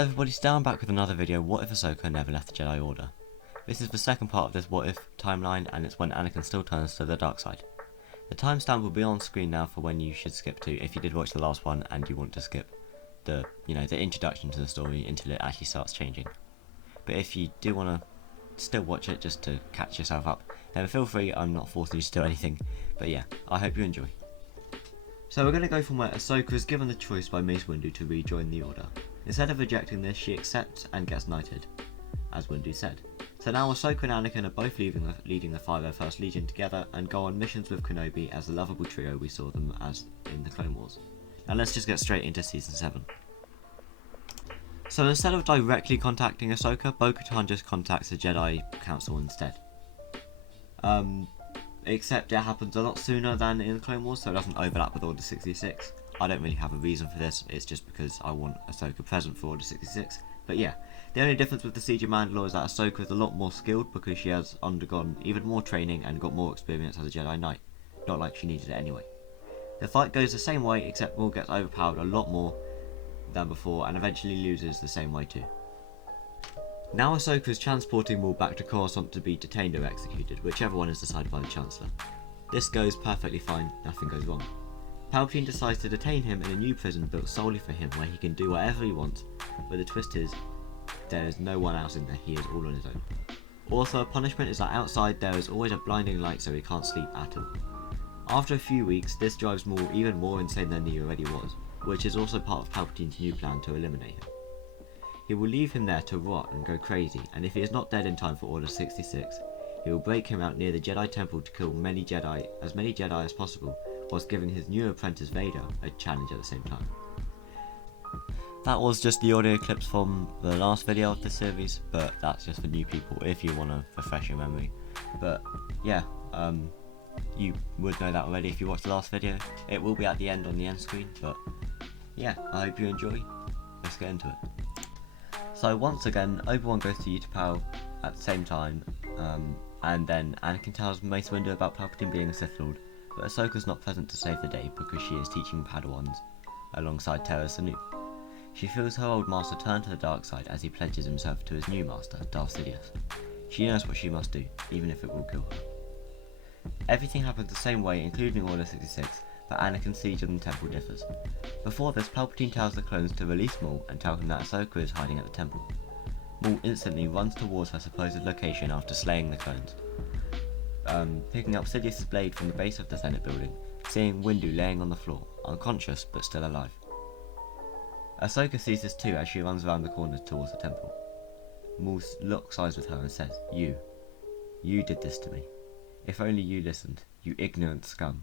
Hello everybody, today I'm back with another video, What If Ahsoka Never Left the Jedi Order? This is the second part of this What If timeline, and it's when Anakin still turns to the dark side. The timestamp will be on screen now for when you should skip to if you did watch the last one and you want to skip the introduction to the story until it actually starts changing. But if you do want to still watch it just to catch yourself up, then feel free, I'm not forcing you to do anything. But yeah, I hope you enjoy. So we're going to go from where Ahsoka is given the choice by Mace Windu to rejoin the Order. Instead of rejecting this, she accepts and gets knighted, as Windu said. So now Ahsoka and Anakin are both leading the 501st Legion together and go on missions with Kenobi as the lovable trio we saw them as in the Clone Wars. Now let's just get straight into Season 7. So instead of directly contacting Ahsoka, Bo-Katan just contacts the Jedi Council instead. Except it happens a lot sooner than in the Clone Wars, so it doesn't overlap with Order 66. I don't really have a reason for this, it's just because I want Ahsoka present for Order 66. But yeah, the only difference with the Siege of Mandalore is that Ahsoka is a lot more skilled because she has undergone even more training and got more experience as a Jedi Knight. Not like she needed it anyway. The fight goes the same way, except Maul gets overpowered a lot more than before and eventually loses the same way too. Now Ahsoka is transporting Maul back to Coruscant to be detained or executed, whichever one is decided by the Chancellor. This goes perfectly fine, nothing goes wrong. Palpatine decides to detain him in a new prison built solely for him where he can do whatever he wants, but the twist is, there is no one else in there, he is all on his own. Also, a punishment is that outside there is always a blinding light so he can't sleep at all. After a few weeks, this drives Maul even more insane than he already was, which is also part of Palpatine's new plan to eliminate him. He will leave him there to rot and go crazy, and if he is not dead in time for Order 66, he will break him out near the Jedi Temple to kill as many Jedi as possible, whilst giving his new apprentice Vader a challenge at the same time. That was just the audio clips from the last video of this series, but that's just for new people if you want to refresh your memory. But yeah, you would know that already if you watched the last video. It will be at the end on the end screen, but yeah, I hope you enjoy. Let's get into it. So once again, Obi-Wan goes to Utapau at the same time, and then Anakin tells Mace Windu about Palpatine being a Sith Lord, but Ahsoka's not present to save the day because she is teaching Padawans alongside Tera Sanu. She feels her old master turn to the dark side as he pledges himself to his new master, Darth Sidious. She knows what she must do, even if it will kill her. Everything happens the same way, including Order 66, but Anakin's siege of the temple differs. Before this, Palpatine tells the clones to release Maul and tell him that Ahsoka is hiding at the temple. Maul instantly runs towards her supposed location after slaying the clones, picking up Sidious's blade from the base of the Senate building, seeing Windu laying on the floor, unconscious but still alive. Ahsoka sees this too as she runs around the corner towards the temple. Maul locks eyes with her and says, You did this to me. If only you listened, you ignorant scum.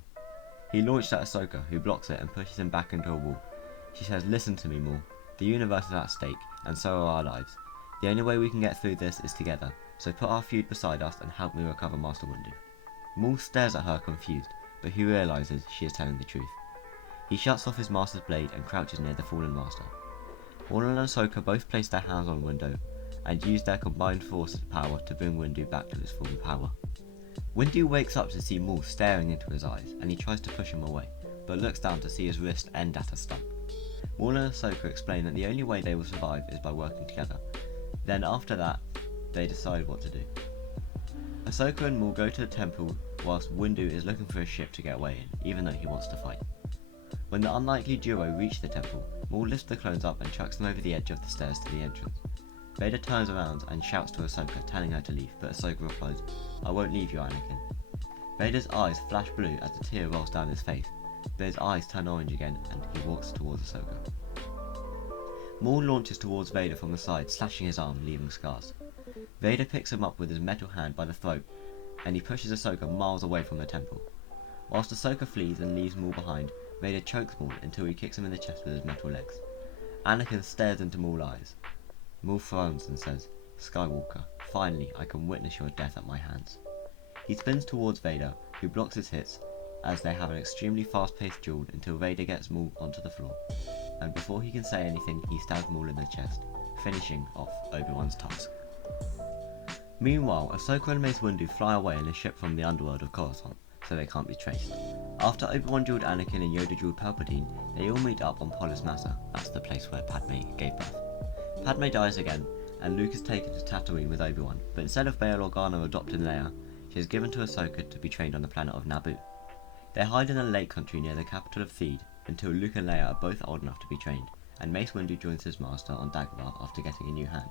He launched at Ahsoka, who blocks it and pushes him back into a wall. She says, Listen to me, Maul. The universe is at stake, and so are our lives. The only way we can get through this is together, so put our feud beside us and help me recover Master Windu. Maul stares at her confused, but he realises she is telling the truth. He shuts off his master's blade and crouches near the fallen master. Maul and Ahsoka both place their hands on Windu and use their combined force power to bring Windu back to his full power. Windu wakes up to see Maul staring into his eyes, and he tries to push him away, but looks down to see his wrist end at a stump. Maul and Ahsoka explain that the only way they will survive is by working together. Then after that, they decide what to do. Ahsoka and Maul go to the temple whilst Windu is looking for a ship to get away in, even though he wants to fight. When the unlikely duo reach the temple, Maul lifts the clones up and chucks them over the edge of the stairs to the entrance. Vader turns around and shouts to Ahsoka, telling her to leave, but Ahsoka replies, I won't leave you, Anakin. Vader's eyes flash blue as a tear rolls down his face, but his eyes turn orange again and he walks towards Ahsoka. Maul launches towards Vader from the side, slashing his arm, leaving scars. Vader picks him up with his metal hand by the throat, and he pushes Ahsoka miles away from the temple. Whilst Ahsoka flees and leaves Maul behind, Vader chokes Maul until he kicks him in the chest with his metal legs. Anakin stares into Maul's eyes. Maul frowns and says, Skywalker, finally I can witness your death at my hands. He spins towards Vader, who blocks his hits, as they have an extremely fast-paced duel until Vader gets Maul onto the floor, and before he can say anything he stabs Maul in the chest, finishing off Obi-Wan's task. Meanwhile, Ahsoka and Mace Windu fly away in a ship from the underworld of Coruscant, so they can't be traced. After Obi-Wan dueled Anakin and Yoda dueled Palpatine, they all meet up on Polis Massa, that's the place where Padme gave birth. Padme dies again, and Luke is taken to Tatooine with Obi-Wan, but instead of Bail Organa adopting Leia, she is given to Ahsoka to be trained on the planet of Naboo. They hide in the lake country near the capital of Theed until Luke and Leia are both old enough to be trained, and Mace Windu joins his master on Dagobah after getting a new hand.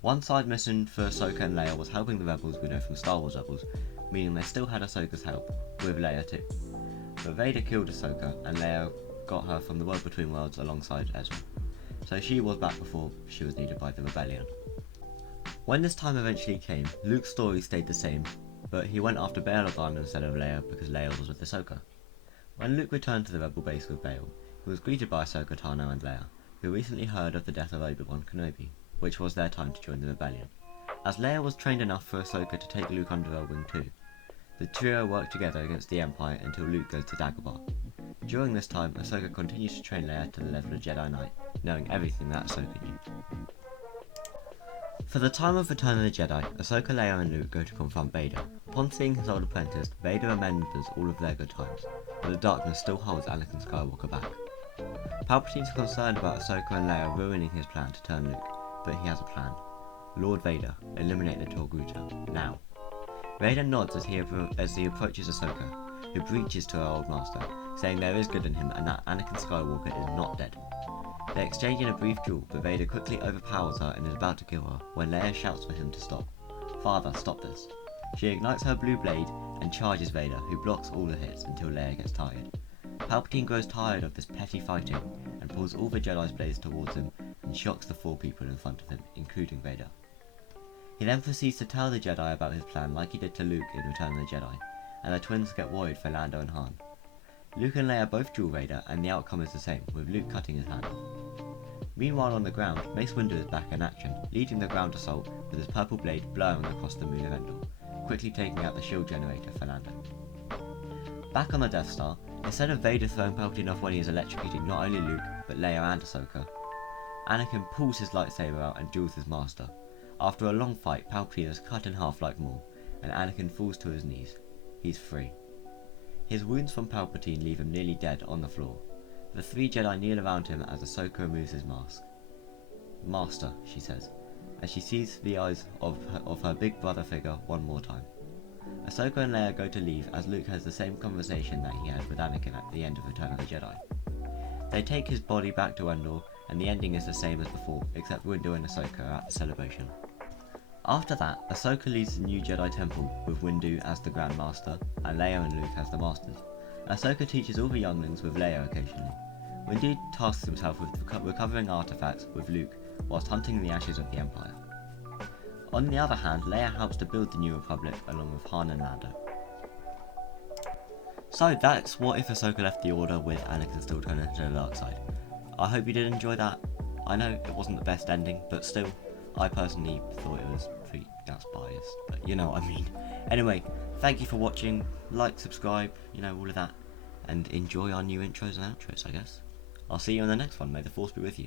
One side mission for Ahsoka and Leia was helping the rebels we know from Star Wars Rebels, meaning they still had Ahsoka's help, with Leia too. But Vader killed Ahsoka, and Leia got her from the world between worlds alongside Ezra, so she was back before she was needed by the rebellion. When this time eventually came, Luke's story stayed the same, but he went after Bail Organa instead of Leia because Leia was with Ahsoka. When Luke returned to the rebel base with Bail, he was greeted by Ahsoka, Tano and Leia, who recently heard of the death of Obi-Wan Kenobi, which was their time to join the rebellion. As Leia was trained enough for Ahsoka to take Luke under her wing too, the trio work together against the Empire until Luke goes to Dagobah. During this time, Ahsoka continues to train Leia to the level of Jedi Knight, knowing everything that Ahsoka knew. For the time of Return of the Jedi, Ahsoka, Leia and Luke go to confront Vader. Upon seeing his old apprentice, Vader remembers all of their good times, but the darkness still holds Anakin Skywalker back. Palpatine's concerned about Ahsoka and Leia ruining his plan to turn Luke, but he has a plan. Lord Vader, eliminate the Togruta, now. Vader nods as he approaches Ahsoka, who breaches to her old master, saying there is good in him and that Anakin Skywalker is not dead. They exchange in a brief duel, but Vader quickly overpowers her and is about to kill her, when Leia shouts for him to stop. Father, stop this. She ignites her blue blade and charges Vader, who blocks all the hits until Leia gets tired. Palpatine grows tired of this petty fighting and pulls all the Jedi's blades towards him and shocks the 4 people in front of him, including Vader. He then proceeds to tell the Jedi about his plan like he did to Luke in Return of the Jedi, and the twins get worried for Lando and Han. Luke and Leia both duel Vader, and the outcome is the same, with Luke cutting his hand off. Meanwhile on the ground, Mace Windu is back in action, leading the ground assault with his purple blade blowing across the moon of Endor, quickly taking out the shield generator for Lando. Back on the Death Star, instead of Vader throwing Palpatine off when he is electrocuting not only Luke, but Leia and Ahsoka, Anakin pulls his lightsaber out and duels his master. After a long fight, Palpatine is cut in half like Maul, and Anakin falls to his knees. He's free. His wounds from Palpatine leave him nearly dead on the floor. The 3 Jedi kneel around him as Ahsoka removes his mask. Master, she says, as she sees the eyes of her big brother figure one more time. Ahsoka and Leia go to leave as Luke has the same conversation that he had with Anakin at the end of Return of the Jedi. They take his body back to Endor, and the ending is the same as before, except Windu and Ahsoka are at the celebration. After that, Ahsoka leads the new Jedi Temple, with Windu as the Grand Master, and Leia and Luke as the Masters. Ahsoka teaches all the younglings with Leia occasionally. Windu tasks himself with recovering artifacts with Luke, whilst hunting the ashes of the Empire. On the other hand, Leia helps to build the New Republic along with Han and Lando. So that's what if Ahsoka left the Order with Anakin still turning to the dark side. I hope you did enjoy that. I know it wasn't the best ending, but still, I personally thought it was pretty biased, but you know what I mean. Anyway, thank you for watching, like, subscribe, you know, all of that, and enjoy our new intros and outros, I guess. I'll see you in the next one. May the Force be with you.